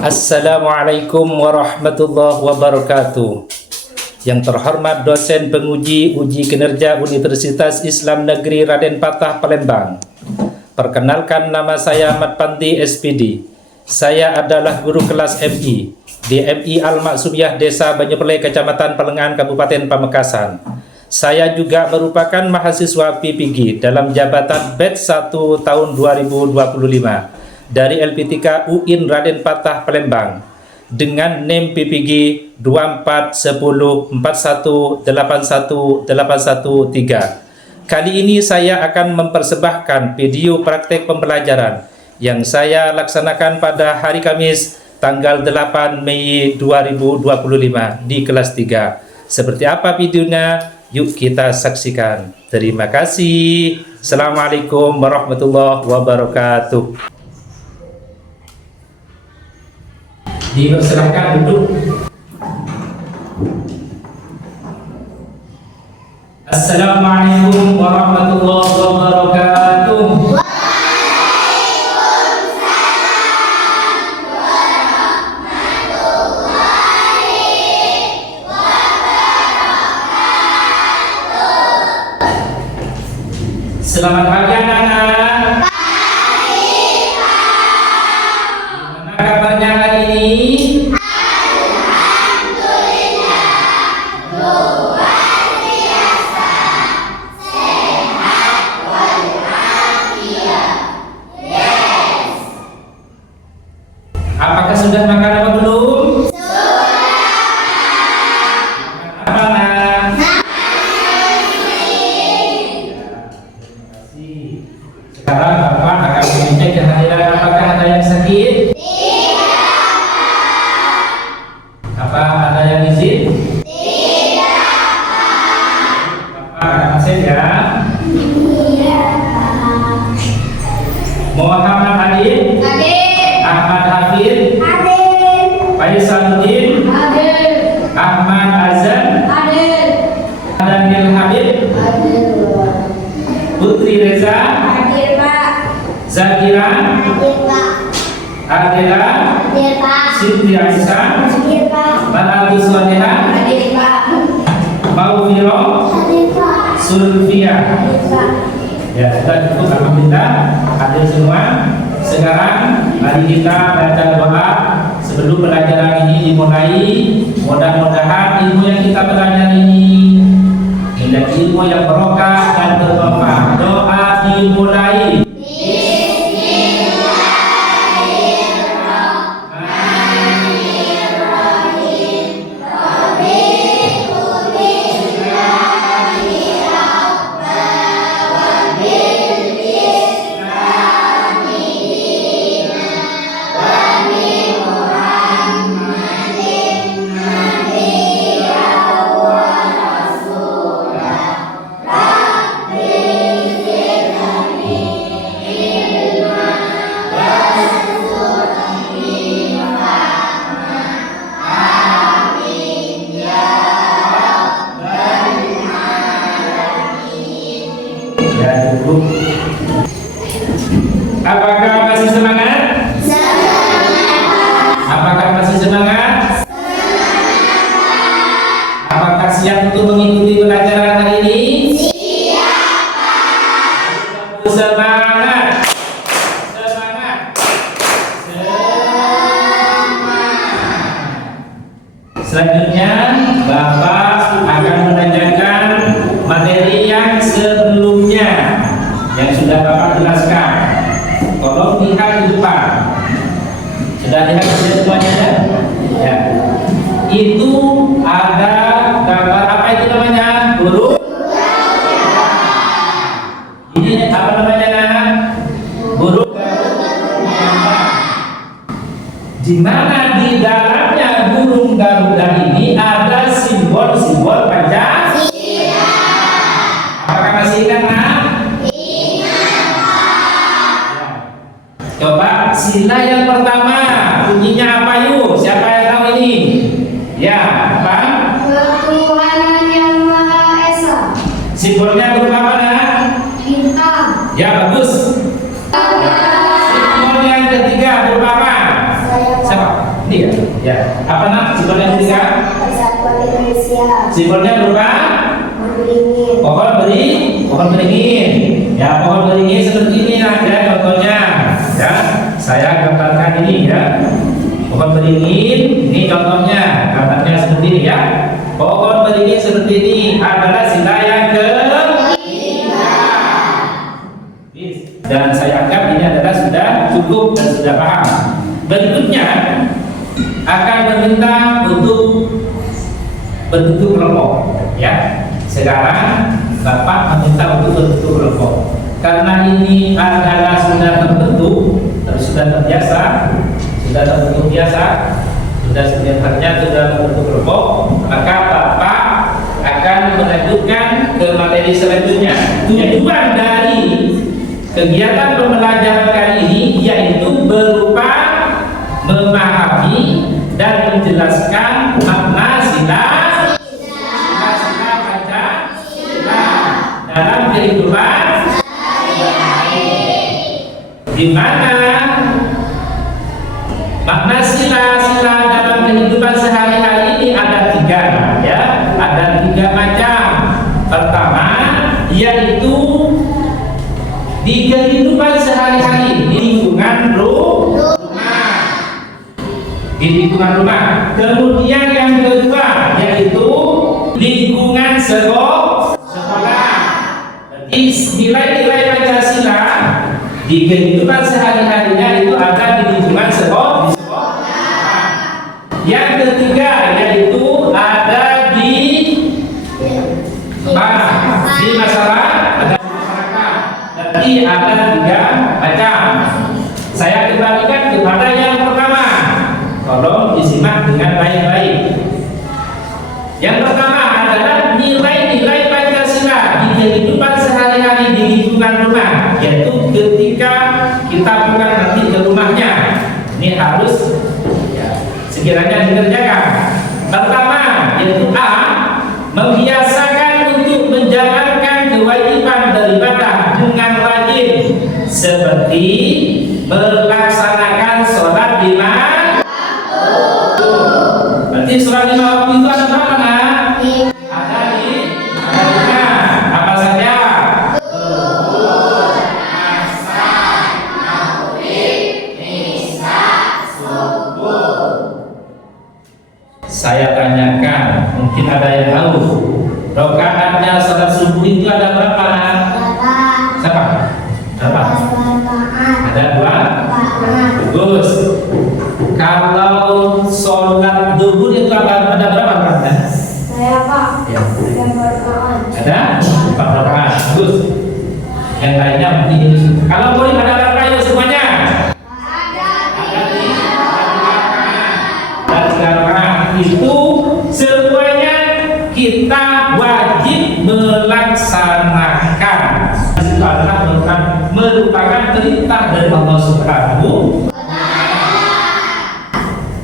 Assalamualaikum warahmatullahi wabarakatuh. Yang terhormat dosen penguji uji kinerja Universitas Islam Negeri Raden Patah Palembang. Perkenalkan, nama saya Ahmad Panti SPD. Saya adalah guru kelas MI di MI Al-Maksumiyah Desa Banyuperlai, Kecamatan Pelengahan, Kabupaten Pamekasan. Saya juga merupakan mahasiswa PPG dalam jabatan batch 1 tahun 2025 dari LPTK UIN Raden Patah Palembang dengan NIM PPG 241041818113. Kali ini saya akan mempersembahkan video praktek pembelajaran yang saya laksanakan pada hari Kamis tanggal 8 Mei 2025 di kelas 3. Seperti apa videonya? Yuk kita saksikan. Terima kasih. Assalamualaikum warahmatullahi wabarakatuh. Dipersilakan duduk. Assalamualaikum warahmatullahi wabarakatuh. Selamat pagi anak-anak. Gimana kabarnya hari ini? Alhamdulillah, luar biasa, sehat walafiat. Yes. Apakah sudah makan apa belum? Makan apa, nak? Sekarang Bapak akan mengecek kehadiran. Apakah ada yang sakit? Apa ada yang izin? Bapak akan absen ya. Muhammad Adil, Ahmad Hafid, Faisaluddin, Ahmad Azan, Daniel Habib, Putri Reza, Zakira, Adela, Siti Aisyah, Baladu Soleha, Maufiro, Sulfia. Ya, sudah cukup, alhamdulillah. Hadir semua. Sekarang mari kita baca doa sebelum pelajaran ini dimulai. Mudah-mudahan ilmu yang kita pelajari ini menjadi ilmu yang barokah dan bermanfaat. Doa dimulai. Apakah masih semangat? Apakah masih semangat? Apakah siap untuk mengikuti pelajaran hari ini? Siap. Semangat. Semangat. Selanjutnya Bapak akan menanyakan materi yang sebelumnya yang sudah Bapak jelaskan. Tolong lihat di depan. Sudah lihat semuanya ya? Ya. Itu ada gambar apa itu namanya? Huruf. Ini apa namanya, nak? Huruf. Di mana di dalamnya burung garuda ini ada simbol-simbol Pancasila. Apakah masih ingat, nak? Coba sila yang pertama bunyinya apa yuk? Siapa yang tahu ini? Ya, apa? Ketuhanan yang Maha Esa. Simbolnya berupa apa, nak? Bintang. Ya, bagus. Simbol yang ketiga berupa apa? Siapa? Ini ya. Ya. Apa nak simbol yang ketiga? Persatuan Indonesia. Simbolnya berupa Beringin. pohon beringin. Ya, pohon beringin seperti ini nah, ya contohnya. Ya, saya gambarkan ini ya. Pohon beringin, ini contohnya, gambarnya seperti ini ya. Pohon beringin seperti ini adalah sila yang dan saya anggap ini adalah sudah cukup dan sudah paham. Berikutnya akan meminta untuk berbentuk kelompok ya. Sekarang Bapak meminta untuk berbentuk kelompok karena ini adalah sudah terbentuk, sudah terbiasa, sudah terbentuk biasa, sudah sebenarnya sudah terbentuk kelompok, maka Bapak akan melanjutkan ke materi selanjutnya. Tujuan dari kegiatan pembelajaran kali ini yaitu berupa memahami dan menjelaskan makna sila Pancasila dalam kehidupan di mana makna sila dalam kehidupan sehari-hari ini ada tiga ya, ada tiga macam. Pertama yaitu di kehidupan sehari-hari di lingkungan rumah, di lingkungan rumah. Kemudian yang kedua yaitu lingkungan sekolah. Jadi nilai-nilai Pancasila di kehidupan sehari-harinya itu ada di lingkungan sekolah. Yang ketiga yaitu ada di mana? Di masyarakat. Jadi ada tiga macam. Saya kembalikan kepada yang pertama. Tolong disimak dengan baik-baik. Yang pertama adalah nilai-nilai Pancasila di kehidupan sehari-hari di lingkungan rumah, yaitu ketika kita pulang nanti ke rumahnya. Ini harus ya, sekiranya dikerjakan. Pertama yaitu A, membiasakan untuk menjalankan kewajiban beribadah dengan rajin seperti melaksanakan sholat lima waktu. Berarti sholat lima waktu itu ada berapa nak? Ada di apa saja? Zuhur, asar, maghrib, isya, subuh. Saya tanyakan, mungkin ada yang tahu. Rakaatnya salat subuh itu ada berapa? Siapa? Berapa? Ada dua. Bagus. Kalau sholat zuhur itu ada berapa rakaatnya? Saya Pak. Ya. Ada 4 rakaat. Bagus. Yang lainnya mungkin. Kalau boleh ada berapa ya semuanya? Ada 3 rakaat. Itu semuanya kita wajib melaksanakan. Itu adalah merupakan perintah dari Allah Subhanahu.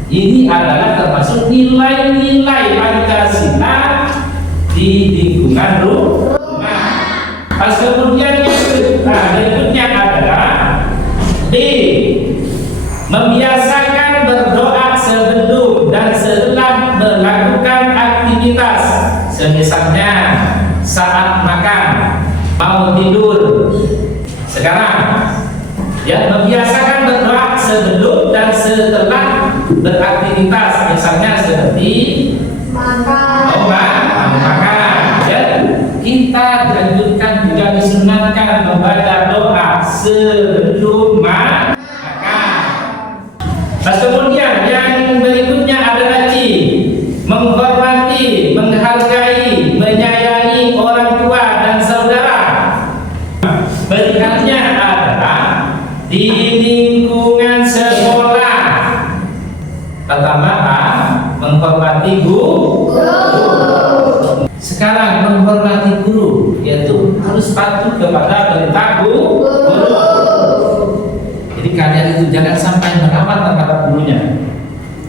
Ini adalah termasuk nilai-nilai Pancasila di lingkungan rumah. Pas kemudian berikutnya adalah D, membiasakan berdoa sebelum dan setelah melakukan aktivitas, semisalnya saat makan, mau tidur. Sekarang ya, membiasakan berdoa sebelum dan setelah beraktivitas, misalnya seperti makan ya. Kita dianjurkan juga disunatkan membaca doa sebelum makan. Terus kemudian yang berikutnya adalah C, menghormati, menghargai, menyayangi orang tua dan saudara. Berikutnya adalah di lingkungan sekolah. Pertama A, menghormati guru. Sekarang menghormati guru, yaitu harus patuh kepada perintah guru. Jadi kalian itu jangan sampai merapat terhadap gurunya,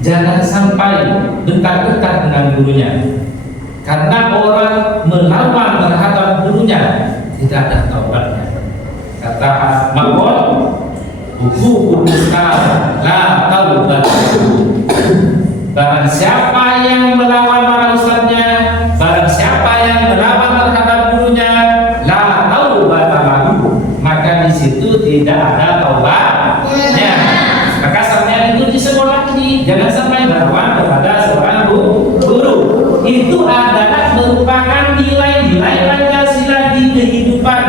jangan sampai bentak-bentak dengan gurunya, karena orang melawan terhadap gurunya tidak ada taubatnya. Kata Mawon, buku la taubat. Barang siapa yang melawan para ustadznya, barang siapa yang melawan terhadap gurunya, la taubata lahu, maka di situ tidak ada taubatnya. Maka sampai itu di sekolah ini jangan sampai melawan kepada seorang guru. Itu adalah merupakan nilai-nilai Pancasila di kehidupan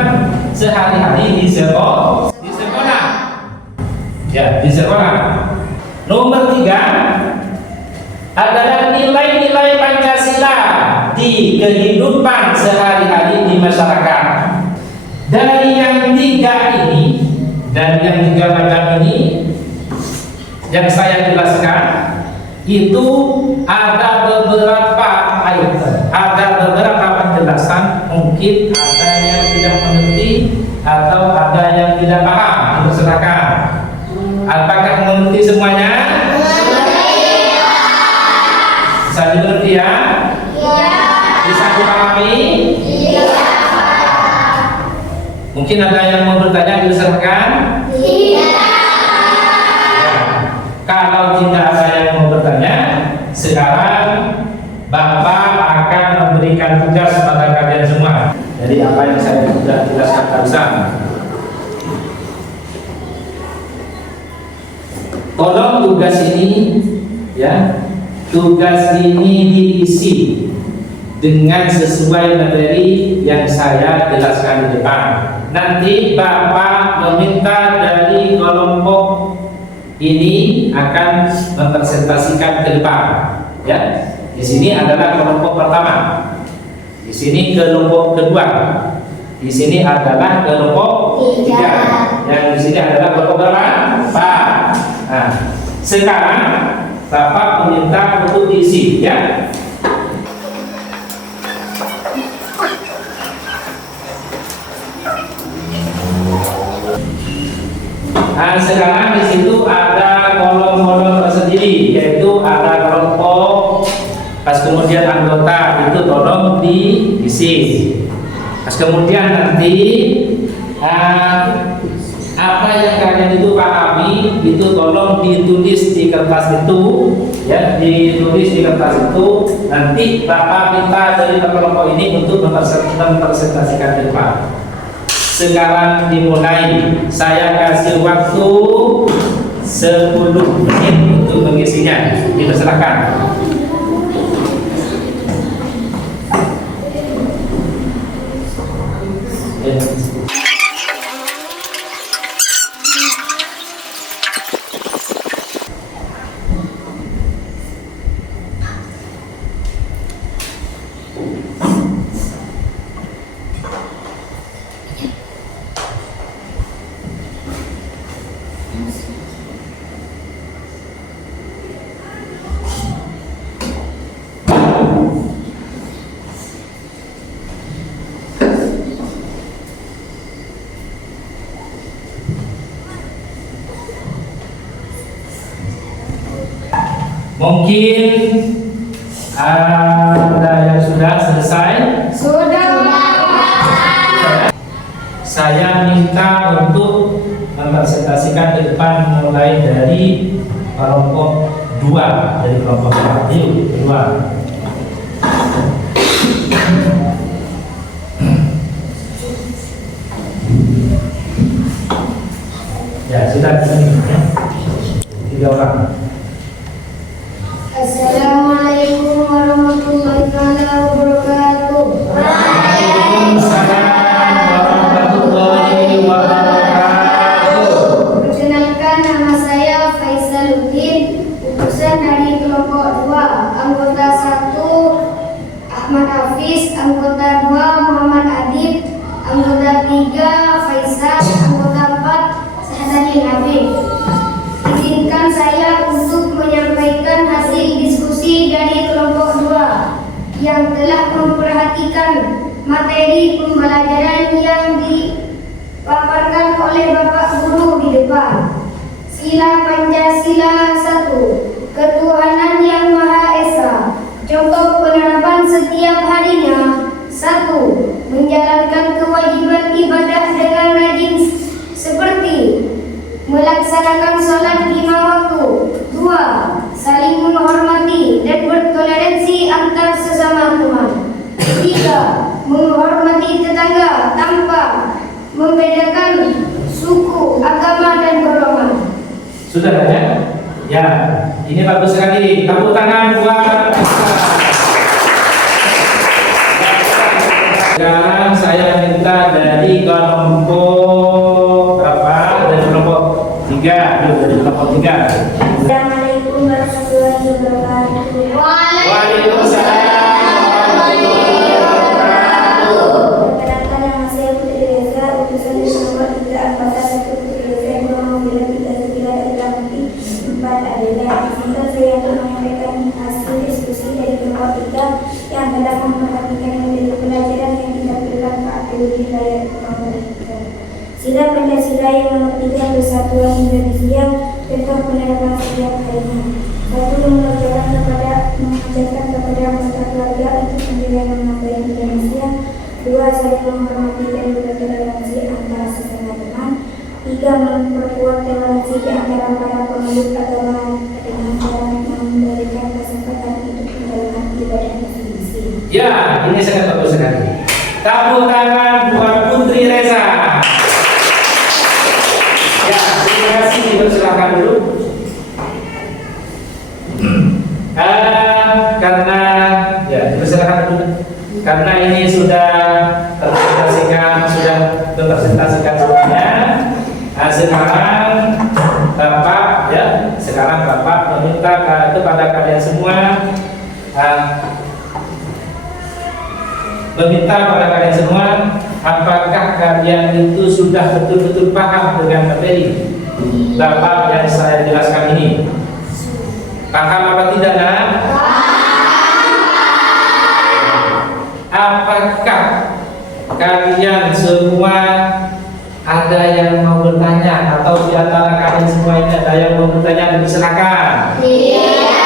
sehari-hari di sekolah. Ya, di sekolah. Nomor 3 adalah nilai-nilai Pancasila di kehidupan sehari-hari di masyarakat. Dari yang 3 ini, dari yang 3 macam ini yang saya jelaskan, itu ada beberapa ayat, ada beberapa penjelasan. Mungkin ada yang tidak mengerti atau ada yang tidak paham. Dipersilakan. Apakah mengerti semuanya? Bisa dimengerti ya? Bisa dipahami? Mungkin ada yang mau bertanya, dipersilakan. Kalau tidak ada yang mau bertanya, sekarang Bapak akan memberikan tugas kepada kalian semua. Jadi apa yang saya sudah jelaskan barusan, tolong tugas ini, ya, tugas ini diisi dengan sesuai materi yang saya jelaskan di depan. Nanti Bapak meminta dari kelompok ini akan mempresentasikan ke depan, ya. Di sini adalah kelompok pertama, di sini kelompok kedua, di sini adalah kelompok 3, yang di sini adalah kelompok berapa? 4. Nah, sekarang Bapak meminta untuk diisi, ya. Nah, sekarang di situ ada kolom-kolom tersendiri, yaitu ada kelompok, pas kemudian anggota, itu tolong diisi. Pas kemudian nanti apa yang kalian itu pahami itu tolong ditulis di kertas itu, ya, ditulis di kertas itu. Nanti Bapak minta dari kelompok ini untuk mempresentasikan di depan. Sekarang dimulai, saya kasih waktu 10 menit untuk mengisinya. Dipersilakan. Mungkin ada yang sudah selesai. Saya minta untuk mempresentasikan ke depan mulai dari kelompok 2, dari kelompok 2. Ya, sudah ini. 3 orang. Assalamualaikum warahmatullahi wabarakatuh. Waalaikumsalam warahmatullahi wabarakatuh. Perkenalkan, nama saya Faisaluddin, utusan dari kelompok 2, anggota 1 Ahmad Hafiz, anggota 2 Muhammad Adib, anggota 3 Faisal, anggota 4 Sahadadin Habib. Izinkan saya untuk menyampaikan hasil diskusi dari kelompok 2 yang telah memperhatikan materi pembelajaran yang dipaparkan oleh Bapak Guru di depan. Sila Pancasila 1. Ketuhanan Yang Maha Esa. Contoh penerapan setiap harinya. 1. Menjalankan kewajiban ibadah dengan rajin seperti melaksanakan sholat 5 waktu. 2. Saling menghormati Sudah ya? Ya, ini bagus sekali. Tepuk tangan buat. Sekarang saya minta dari kelompok berapa? Dari kelompok 3. Dari kelompok 3. Assalamualaikum warahmatullahi wabarakatuh. Waalaikumsalam. Perkenalkan, nama saya Putri Reza, utusan dari nomor 3 Angkatan 1 Putri Reza yang bermula 39 adalah 4 adalah. Semoga saya akan menyampaikan hasil diskusi dari kelompok 3 yang telah memperhatikan dari pelajaran yang ditampilkan Pak Abdul Hidayat Pemerintah. Sila Pancasila yang nomor 3, Persatuan Indonesia tentang penerapan setiap harinya. 1. Mengajarkan kepada anggota keluarga untuk menjaga nama baik Indonesia. 2. Saling menghormati dan bertoleransi antara sesama teman. 3. Memperkuat toleransi di antara para pemeluk agama dengan cara memberikan kesempatan untuk menjalankan ibadah masing-masing. Ya, ini sangat bagus sekali. Tepuk tangan buat Putri Reza. Ya, terima kasih. Silakan dulu. Karena ya, silakan dulu. Karena ini sudah terpresentasikan semuanya. Sekarang Bapak meminta kepada kalian semua apakah kalian itu sudah betul-betul paham dengan materi Bapak yang saya jelaskan ini? Paham apa tidak, nak? Apakah kalian semua ada yang mau bertanya, atau di antara kalian semua ini ada yang mau bertanya? Silakan. Iya.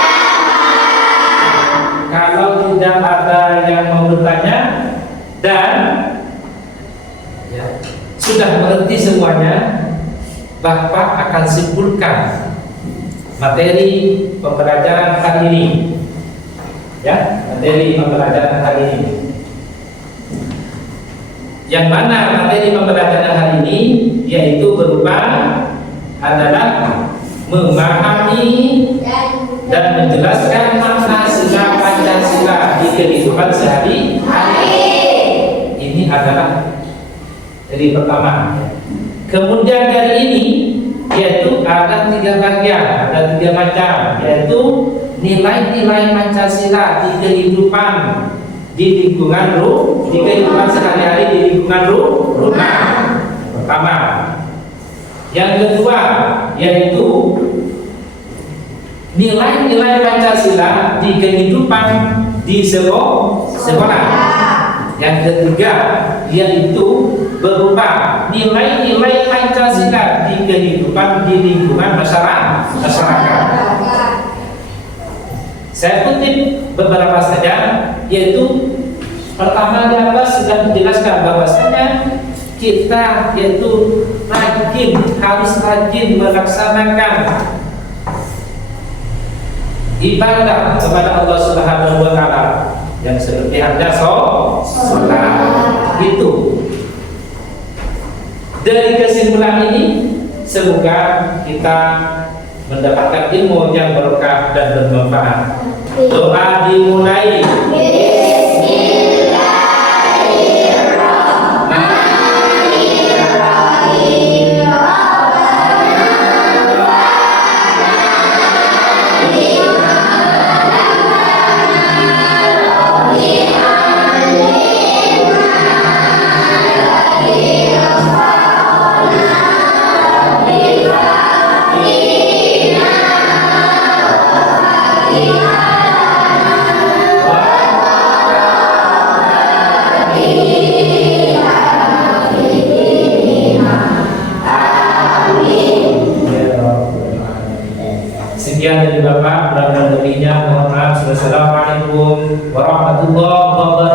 Kalau tidak ada yang mau bertanya dan ya, sudah mengerti semuanya, Bapak akan simpulkan materi pembelajaran hari ini. Ya, materi pembelajaran hari ini. Yang mana materi pembelajaran hari ini yaitu berupa adalah memahami dan menjelaskan makna sila Pancasila di kehidupan sehari-hari. Ini adalah dari pertama. Kemudian dari ini yaitu ada 3 bagian, ada 3 macam, yaitu nilai-nilai Pancasila di kehidupan, di lingkungan di kehidupan sehari-hari, di lingkungan rumah. Pertama. Yang kedua yaitu nilai-nilai Pancasila di kehidupan di sekolah. Yang ketiga yaitu berupa nilai-nilai Pancasila di kehidupan di lingkungan masyarakat. Saya kutip beberapa saja, yaitu pertama di atas sudah dijelaskan bahwasanya kita yaitu harus rajin melaksanakan ibadah kepada Allah Subhanahu wa taala yang seperti halnya sholat. Itu. Dari kesimpulan ini semoga kita mendapatkan ilmu yang berkah dan bermanfaat. Doa dimulai. Sekian dari Bapak, mudah-mudahan mohon maaf. Wassalamualaikum warahmatullahi wabarakatuh.